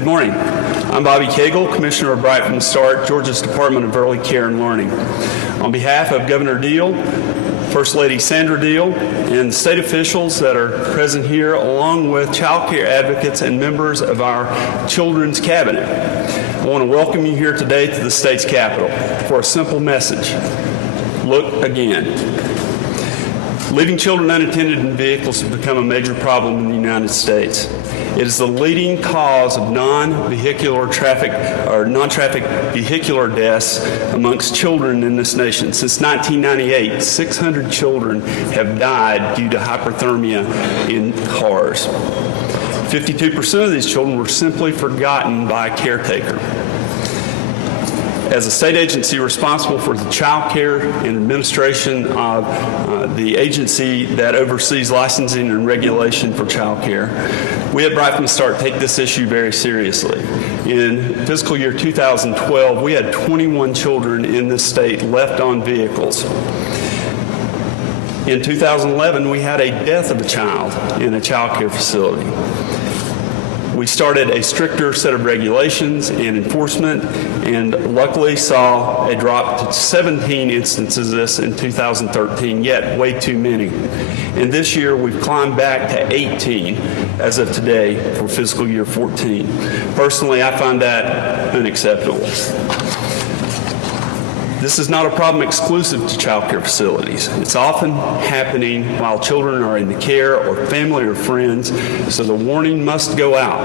Good morning. I'm Bobby Cagle, Commissioner of Right from the Start, Georgia's Department of Early Care and Learning. On behalf of Governor Deal, First Lady Sandra Deal, and state officials that are present here, along with child care advocates and members of our Children's Cabinet, I want to welcome you here today to the state's capital for a simple message. Look again. Leaving children unattended in vehicles has become a major problem in the United States. It is the leading cause of non-traffic vehicular deaths amongst children in this nation. Since 1998, 600 children have died due to hyperthermia in cars. 52% of these children were simply forgotten by a caretaker. As a state agency responsible for the child care and administration of the agency that oversees licensing and regulation for child care, we at Right from the Start take this issue very seriously. In fiscal year 2012, we had 21 children in this state left on vehicles. In 2011, we had a death of a child in a child care facility. We started a stricter set of regulations and enforcement, and luckily saw a drop to 17 instances of this in 2013, yet way too many. And this year we've climbed back to 18 as of today for fiscal year 14. Personally, I find that unacceptable. This is not a problem exclusive to child care facilities. It's often happening while children are in the care or family or friends, so the warning must go out,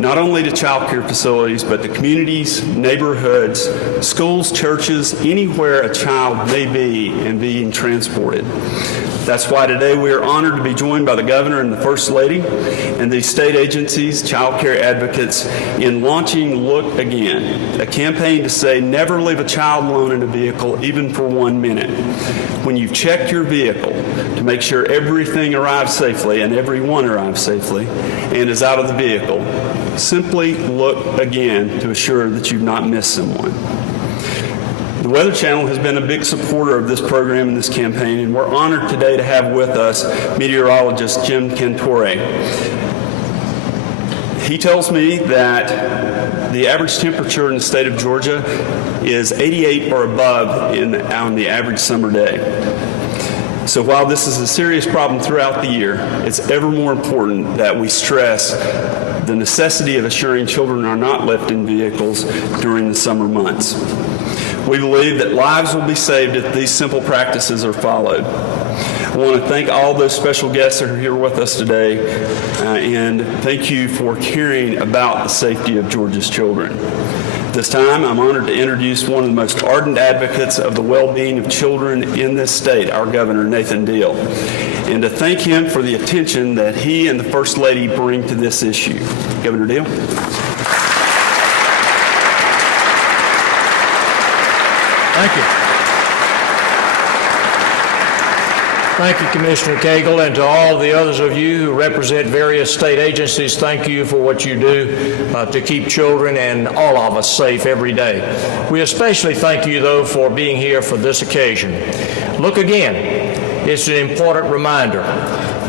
not only to child care facilities, but to communities, neighborhoods, schools, churches, anywhere a child may be and being transported. That's why today we are honored to be joined by the Governor and the First Lady and these state agencies, child care advocates, in launching Look Again, a campaign to say never leave a child alone in a vehicle, even for 1 minute. When you've checked your vehicle to make sure everything arrives safely and everyone arrives safely and is out of the vehicle, simply look again to assure that you've not missed someone. The Weather Channel has been a big supporter of this program and this campaign, and we're honored today to have with us meteorologist Jim Cantore. He tells me that the average temperature in the state of Georgia is 88 or above on the average summer day. So while this is a serious problem throughout the year, it's ever more important that we stress the necessity of assuring children are not left in vehicles during the summer months. We believe that lives will be saved if these simple practices are followed. I want to thank all those special guests that are here with us today, and thank you for caring about the safety of Georgia's children. This time, I'm honored to introduce one of the most ardent advocates of the well-being of children in this state, our Governor, Nathan Deal, and to thank him for the attention that he and the First Lady bring to this issue. Governor Deal. Thank you. Thank you, Commissioner Cagle, and to all the others of you who represent various state agencies, thank you for what you do to keep children and all of us safe every day. We especially thank you, though, for being here for this occasion. Look again. It's an important reminder,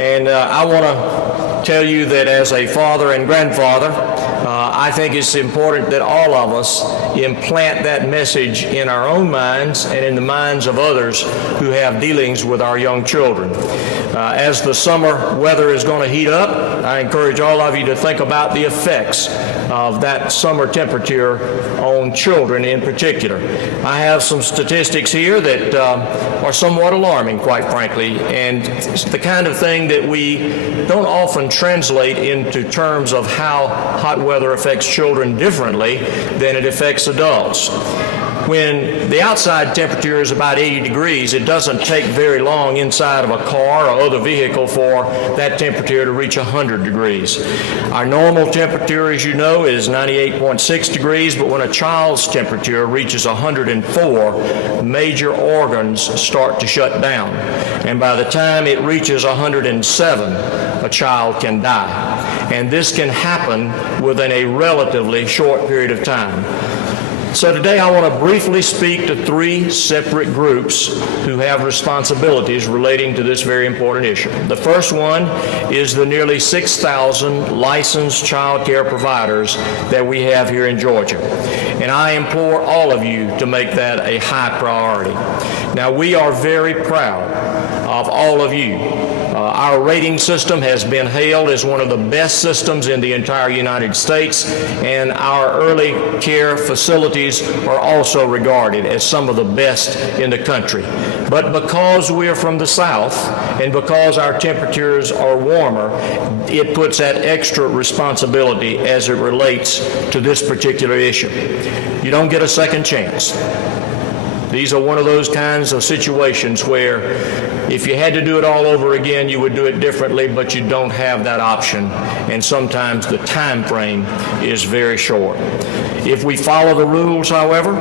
and I want to tell you that as a father and grandfather, I think it's important that all of us implant that message in our own minds and in the minds of others who have dealings with our young children. As the summer weather is going to heat up, I encourage all of you to think about the effects of that summer temperature on children in particular. I have some statistics here that are somewhat alarming, quite frankly, and it's the kind of thing that we don't often translate into terms of how hot weather affects children differently than it affects adults. When the outside temperature is about 80 degrees, it doesn't take very long inside of a car or other vehicle for that temperature to reach 100 degrees. Our normal temperature, as you know, is 98.6 degrees, but when a child's temperature reaches 104, major organs start to shut down. And by the time it reaches 107, a child can die. And this can happen within a relatively short period of time. So today I want to briefly speak to three separate groups who have responsibilities relating to this very important issue. The first one is the nearly 6,000 licensed child care providers that we have here in Georgia. And I implore all of you to make that a high priority. Now, we are very proud of all of you. Our rating system has been hailed as one of the best systems in the entire United States, and our early care facilities are also regarded as some of the best in the country. But because we are from the South and because our temperatures are warmer, it puts that extra responsibility as it relates to this particular issue. You don't get a second chance. These are one of those kinds of situations where if you had to do it all over again, you would do it differently, but you don't have that option, and sometimes the time frame is very short. If we follow the rules, however,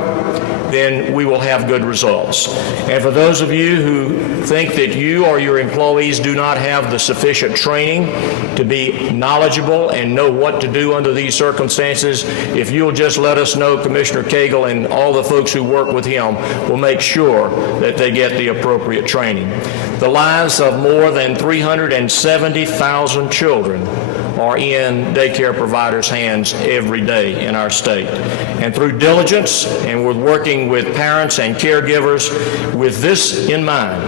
then we will have good results. And for those of you who think that you or your employees do not have the sufficient training to be knowledgeable and know what to do under these circumstances, if you'll just let us know, Commissioner Cagle and all the folks who work with him will make sure that they get the appropriate training. The lives of more than 370,000 children are in daycare providers' hands every day in our state. And through diligence and with working with parents and caregivers with this in mind,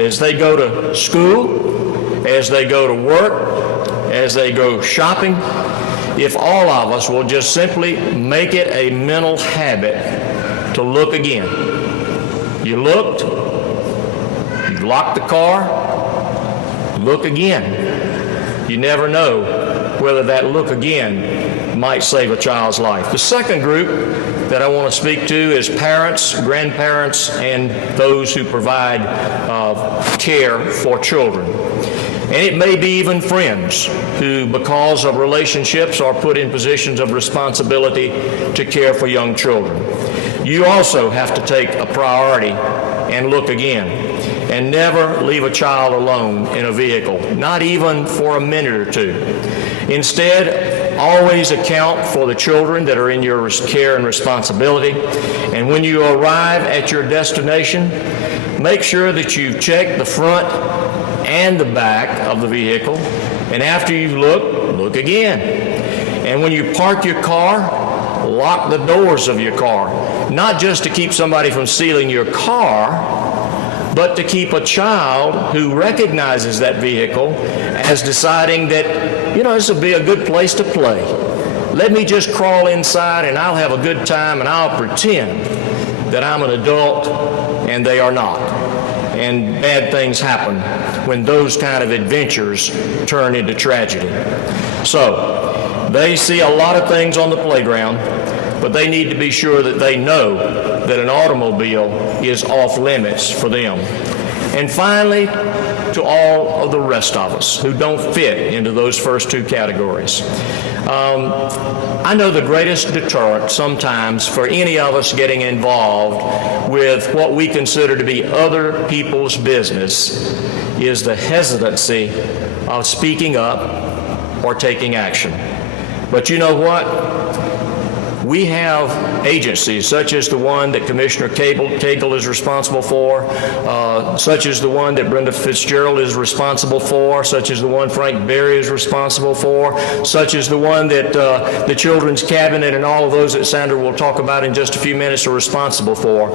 as they go to school, as they go to work, as they go shopping, if all of us will just simply make it a mental habit to look again. You looked, you locked the car, look again. You never know whether that look again might save a child's life. The second group that I want to speak to is parents, grandparents, and those who provide care for children. And it may be even friends who, because of relationships, are put in positions of responsibility to care for young children. You also have to take a priority and look again. And never leave a child alone in a vehicle, not even for a minute or two. Instead, always account for the children that are in your care and responsibility. And when you arrive at your destination, make sure that you've checked the front and the back of the vehicle. And after you've looked, look again. And when you park your car, lock the doors of your car. Not just to keep somebody from stealing your car, but to keep a child who recognizes that vehicle as deciding that, this will be a good place to play. Let me just crawl inside and I'll have a good time and I'll pretend that I'm an adult, and they are not. And bad things happen when those kind of adventures turn into tragedy. So, they see a lot of things on the playground, but they need to be sure that they know that an automobile is off limits for them. And finally, to all of the rest of us who don't fit into those first two categories. I know the greatest deterrent sometimes for any of us getting involved with what we consider to be other people's business is the hesitancy of speaking up or taking action. But you know what? We have agencies such as the one that Commissioner Cagle is responsible for, such as the one that Brenda Fitzgerald is responsible for, such as the one Frank Berry is responsible for, such as the one that the Children's Cabinet and all of those that Sandra will talk about in just a few minutes are responsible for.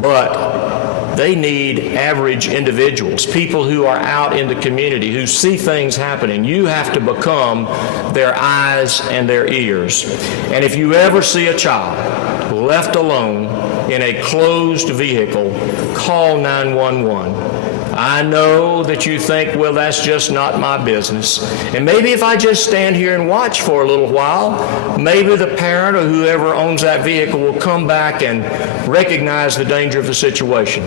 But they need average individuals, people who are out in the community, who see things happening. You have to become their eyes and their ears. And if you ever see a child left alone in a closed vehicle, call 911. I know that you think, well, that's just not my business. And maybe if I just stand here and watch for a little while, maybe the parent or whoever owns that vehicle will come back and recognize the danger of the situation.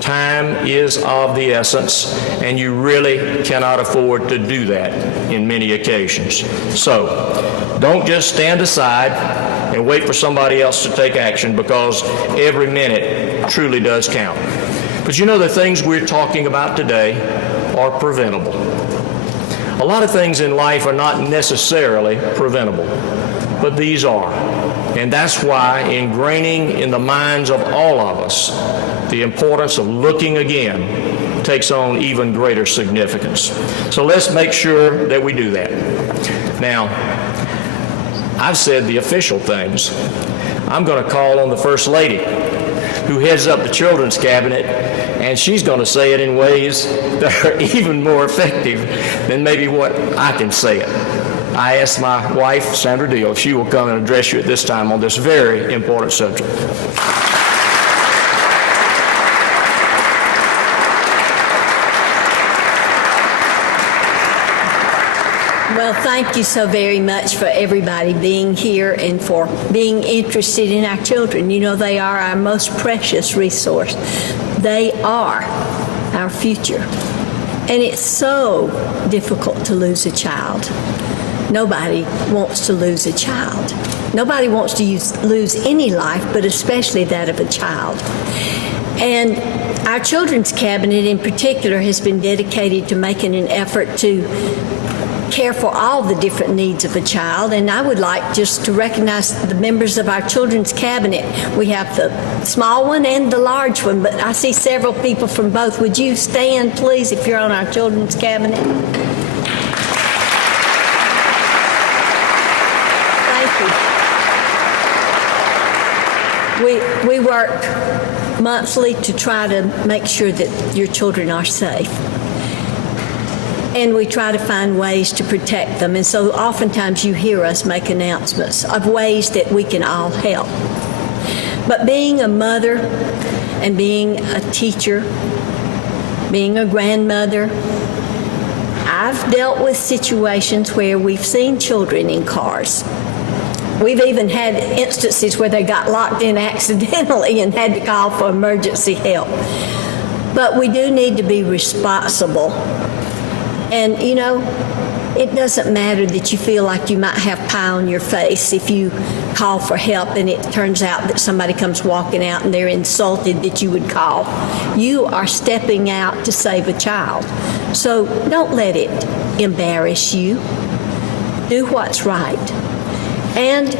Time is of the essence, and you really cannot afford to do that in many occasions. So, don't just stand aside and wait for somebody else to take action, because every minute truly does count. But the things we're talking about today are preventable. A lot of things in life are not necessarily preventable, but these are. And that's why ingraining in the minds of all of us the importance of looking again takes on even greater significance. So let's make sure that we do that. Now, I've said the official things. I'm going to call on the First Lady, who heads up the Children's Cabinet, and she's going to say it in ways that are even more effective than maybe what I can say it. I asked my wife, Sandra, if she will come and address you at this time on this very important subject. Well, thank you so very much for everybody being here and for being interested in our children. You know, they are our most precious resource. They are our future. And it's so difficult to lose a child. Nobody wants to lose a child. Nobody wants to lose any life, but especially that of a child. And our Children's Cabinet in particular has been dedicated to making an effort to care for all the different needs of a child, and I would like just to recognize the members of our Children's Cabinet. We have the small one and the large one, but I see several people from both. Would you stand, please, if you're on our Children's Cabinet? Thank you. We work monthly to try to make sure that your children are safe. And we try to find ways to protect them. And so oftentimes you hear us make announcements of ways that we can all help. But being a mother and being a teacher, being a grandmother, I've dealt with situations where we've seen children in cars. We've even had instances where they got locked in accidentally and had to call for emergency help. But we do need to be responsible. And, you know, it doesn't matter that you feel like you might have pie on your face if you call for help and it turns out that somebody comes walking out and they're insulted that you would call. You are stepping out to save a child. So don't let it embarrass you. Do what's right. And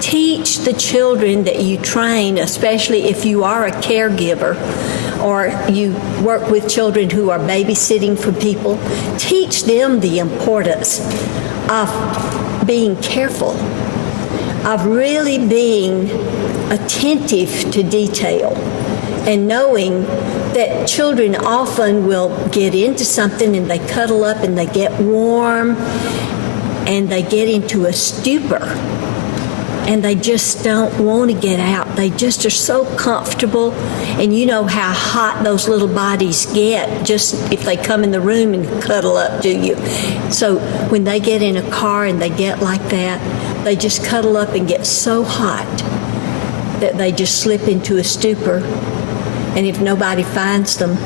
teach the children that you train, especially if you are a caregiver, or you work with children who are babysitting for people, teach them the importance of being careful, of really being attentive to detail, and knowing that children often will get into something and they cuddle up and they get warm and they get into a stupor. And they just don't want to get out. They just are so comfortable. And you know how hot those little bodies get just if they come in the room and cuddle up to you. So when they get in a car and they get like that, they just cuddle up and get so hot that they just slip into a stupor. And if nobody finds them,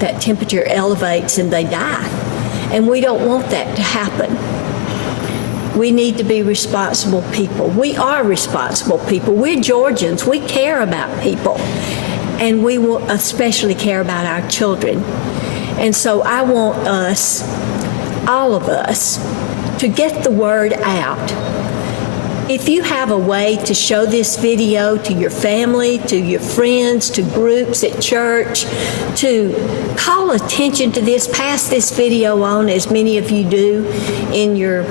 that temperature elevates and they die. And we don't want that to happen. We need to be responsible people. We are responsible people. We're Georgians. We care about people. And we will especially care about our children. And so I want us, all of us, to get the word out. If you have a way to show this video to your family, to your friends, to groups at church, to call attention to this, pass this video on, as many of you do in your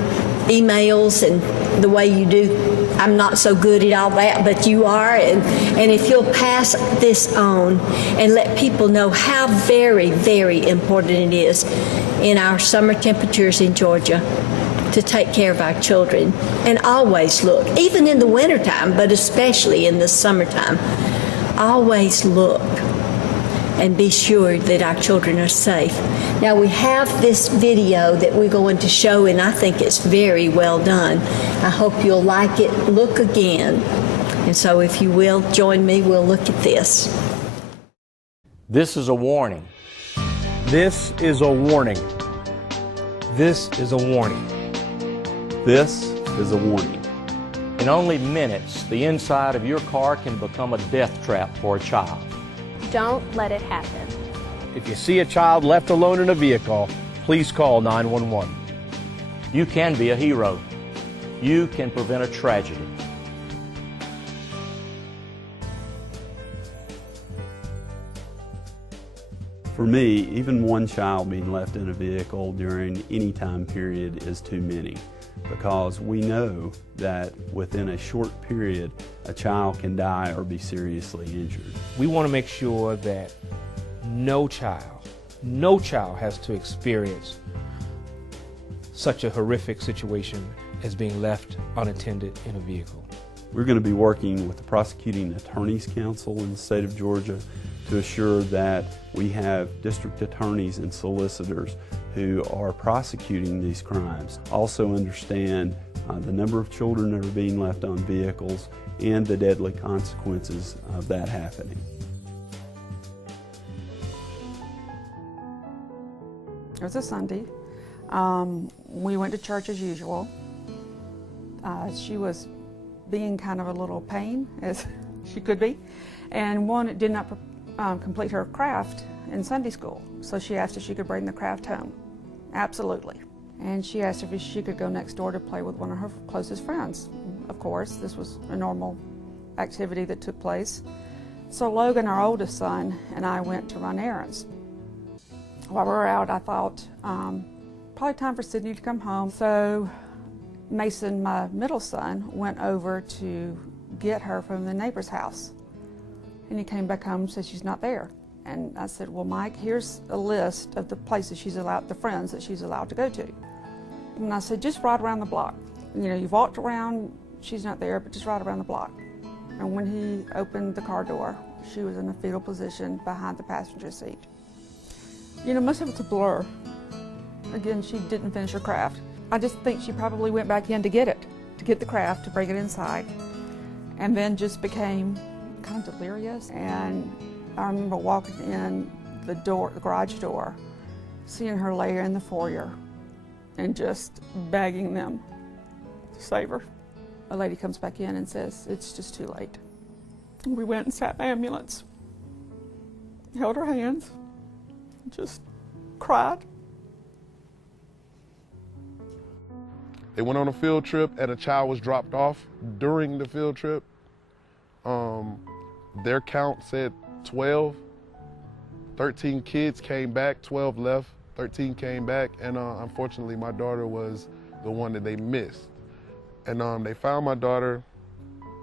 emails and the way you do. I'm not so good at all that, but you are. And if you'll pass this on and let people know how very, very important it is in our summer temperatures in Georgia to take care of our children. And always look, even in the wintertime, but especially in the summertime, always look and be sure that our children are safe. Now we have this video that we're going to show, and I think it's very well done. I hope you'll like it. Look again. And so if you will, join me, we'll look at this. This is a warning. This is a warning. This is a warning. This is a warning. In only minutes, the inside of your car can become a death trap for a child. Don't let it happen. If you see a child left alone in a vehicle, please call 911. You can be a hero. You can prevent a tragedy. For me, even one child being left in a vehicle during any time period is too many, because we know that within a short period, a child can die or be seriously injured. We want to make sure that no child has to experience such a horrific situation as being left unattended in a vehicle. We're going to be working with the Prosecuting Attorneys Council in the state of Georgia to assure that we have district attorneys and solicitors who are prosecuting these crimes. Also understand the number of children that are being left on vehicles and the deadly consequences of that happening. It was a Sunday. We went to church as usual. She was being kind of a little pain, as she could be, and one did not complete her craft in Sunday school. So she asked if she could bring the craft home. Absolutely. And she asked if she could go next door to play with one of her closest friends. Of course, this was a normal activity that took place. So Logan, our oldest son, and I went to run errands. While we were out, I thought, probably time for Sydney to come home. So Mason, my middle son, went over to get her from the neighbor's house. And he came back home and said she's not there. And I said, well, Mike, here's a list of the places she's allowed, the friends that she's allowed to go to. And I said, just ride around the block. You know, you've walked around, she's not there, but just ride around the block. And when he opened the car door, she was in a fetal position behind the passenger seat. You know, most of it's a blur. Again, she didn't finish her craft. I just think she probably went back in to get it, to get the craft, to bring it inside, and then just became kind of delirious. And I remember walking in the garage door, seeing her lay in the foyer and just begging them to save her. A lady comes back in and says, it's just too late. We went and sat in the ambulance, held her hands, just cried. They went on a field trip and a child was dropped off during the field trip. Their count said 12. 13 kids came back, 12 left, 13 came back, and unfortunately my daughter was the one that they missed. And they found my daughter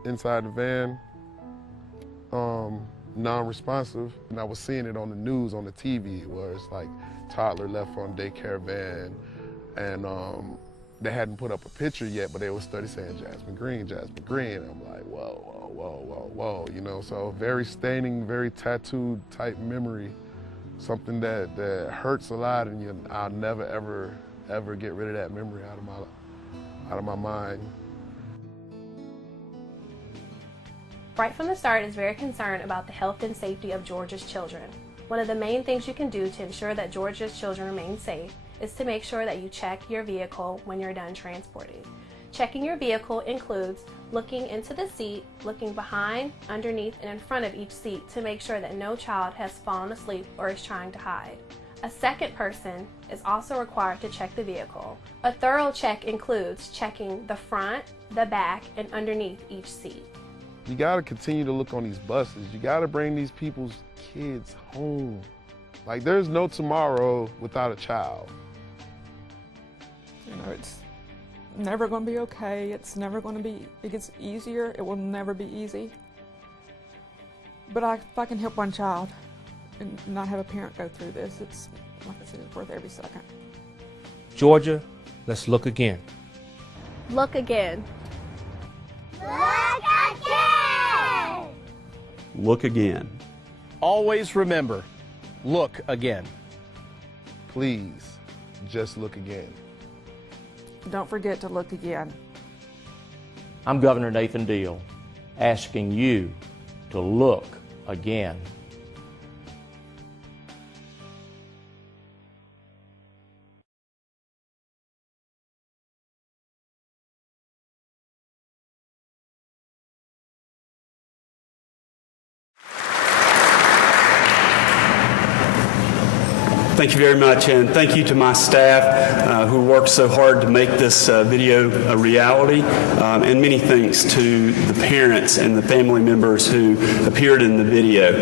inside the van, non-responsive, and I was seeing it on the news, on the TV, where it's like toddler left on daycare van, and they hadn't put up a picture yet, but they were study saying Jasmine Green, Jasmine Green. I'm like, whoa, whoa, whoa, whoa, whoa, you know, so very staining, very tattooed type memory, something that hurts a lot, and I'll never, ever get rid of that memory out of my mind. Right from the start is very concerned about the health and safety of Georgia's children. One of the main things you can do to ensure that Georgia's children remain safe is to make sure that you check your vehicle when you're done transporting. Checking your vehicle includes looking into the seat, looking behind, underneath, and in front of each seat to make sure that no child has fallen asleep or is trying to hide. A second person is also required to check the vehicle. A thorough check includes checking the front, the back, and underneath each seat. You gotta continue to look on these buses. You gotta bring these people's kids home. Like, there's no tomorrow without a child. You know, it's never going to be okay. It's never going to be, it gets easier. It will never be easy. But if I can help one child and not have a parent go through this, it's, like I said, it's worth every second. Georgia, let's look again. Look again. Look again. Always remember, look again. Please, just look again. Don't forget to look again. I'm Governor Nathan Deal, asking you to look again. Thank you very much, and thank you to my staff who worked so hard to make this video a reality, and many thanks to the parents and the family members who appeared in the video.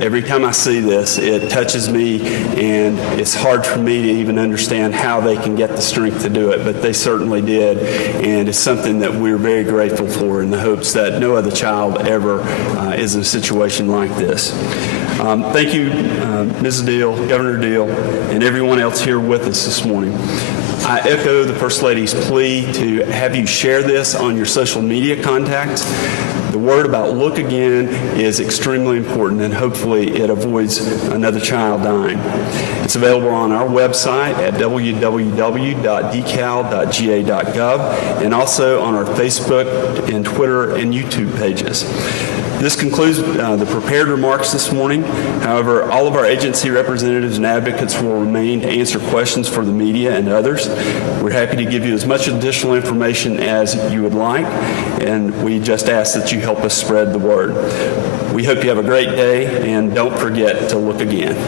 Every time I see this, it touches me, and it's hard for me to even understand how they can get the strength to do it, but they certainly did, and it's something that we're very grateful for in the hopes that no other child ever is in a situation like this. Thank you, Mrs. Deal, Governor Deal, and everyone else here with us this morning. I echo the First Lady's plea to have you share this on your social media contacts. The word about Look Again is extremely important, and hopefully it avoids another child dying. It's available on our website at www.decal.ga.gov and also on our Facebook and Twitter and YouTube pages. This concludes the prepared remarks this morning. However, all of our agency representatives and advocates will remain to answer questions for the media and others. We're happy to give you as much additional information as you would like, and we just ask that you help us spread the word. We hope you have a great day, and don't forget to look again.